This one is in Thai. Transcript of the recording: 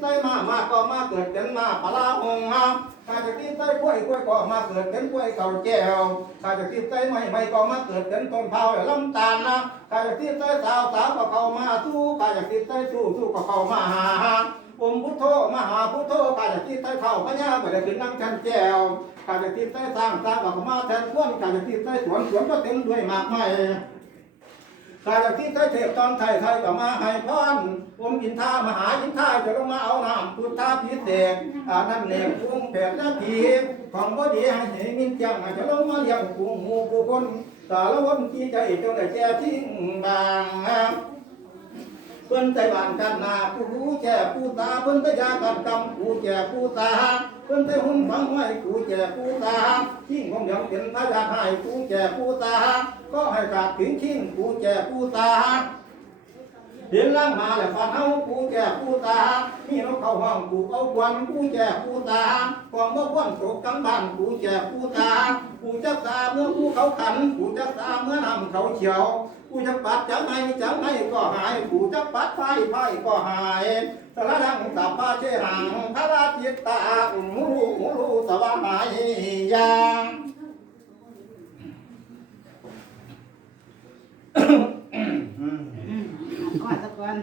ใจมามาก็มาเกิดเป็นมาปลาหงฮะข้าจะคิดใจกล้วยกล้วยก็มาเกิดเป็นกล้วยเก่าแก้วข้าจะคิดใจไม่ไม่ก็มาเกิดเป็นต้นเผาลำตาลนะข้าจะคิดใจสาวสาวก็เข้ามาสู้ข้าจะคิดใจสู้สู้ก็เข้ามาหาอมพุทโธมหาพุทโธข้าจะคิดใจเท่าพญาไม่ได้ขึ้นนั่งชันแก้วข้าจะคิดใจสร้างสร้างก็เข้ามาแทนควนข้าจะคิดใจสวนสวนก็เต็มด้วยหมากไม้ กากที่ไทยเทพตอนไทยไทยก็มาให้พรอมอินทามหาอินทาจะลงมาเอาน้ำพุทธาพิเศษอานั่นเองกุ้งแผดและผีของบ่ดีให้เห็นมินเจียงจะลงมาเลี้ยงกุ้งหมูผู้คนสารวันที่ใจจงได้แก่ทิ้งบาง พิ่นใจบานกันนาผู้รู้แก่ผู้ตาเพิ่นใจยากันกำผู้แก่ผู้ตาเพิ่นใจหุ่นฟังไว้ผู้แก่ผู้ตาทิ้งของยังเป็นพระยาให้ผู้แก่ผู้ตาก็ให้กาดถึงทิ้งผู้แก่ผู้ตา เดินล่างมาแล้วฟันเอาผู้แก่ผู้ตามีนกเข้าห้องผู้เอาควันผู้แก่ผู้ตากองบ่ควันตกกำบ้านผู้แก่ผู้ตาผู้จักตาเมื่อผู้เขาขันผู้จักตาเมื่อนำเขาเฉียวผู้จักปัดจังไงจังไงก็หายผู้จักปัดไฟไฟก็หายสารดังสัพพะเชหังพระราจิตตาหูรูหูรูสวาหายยา có hỏi các con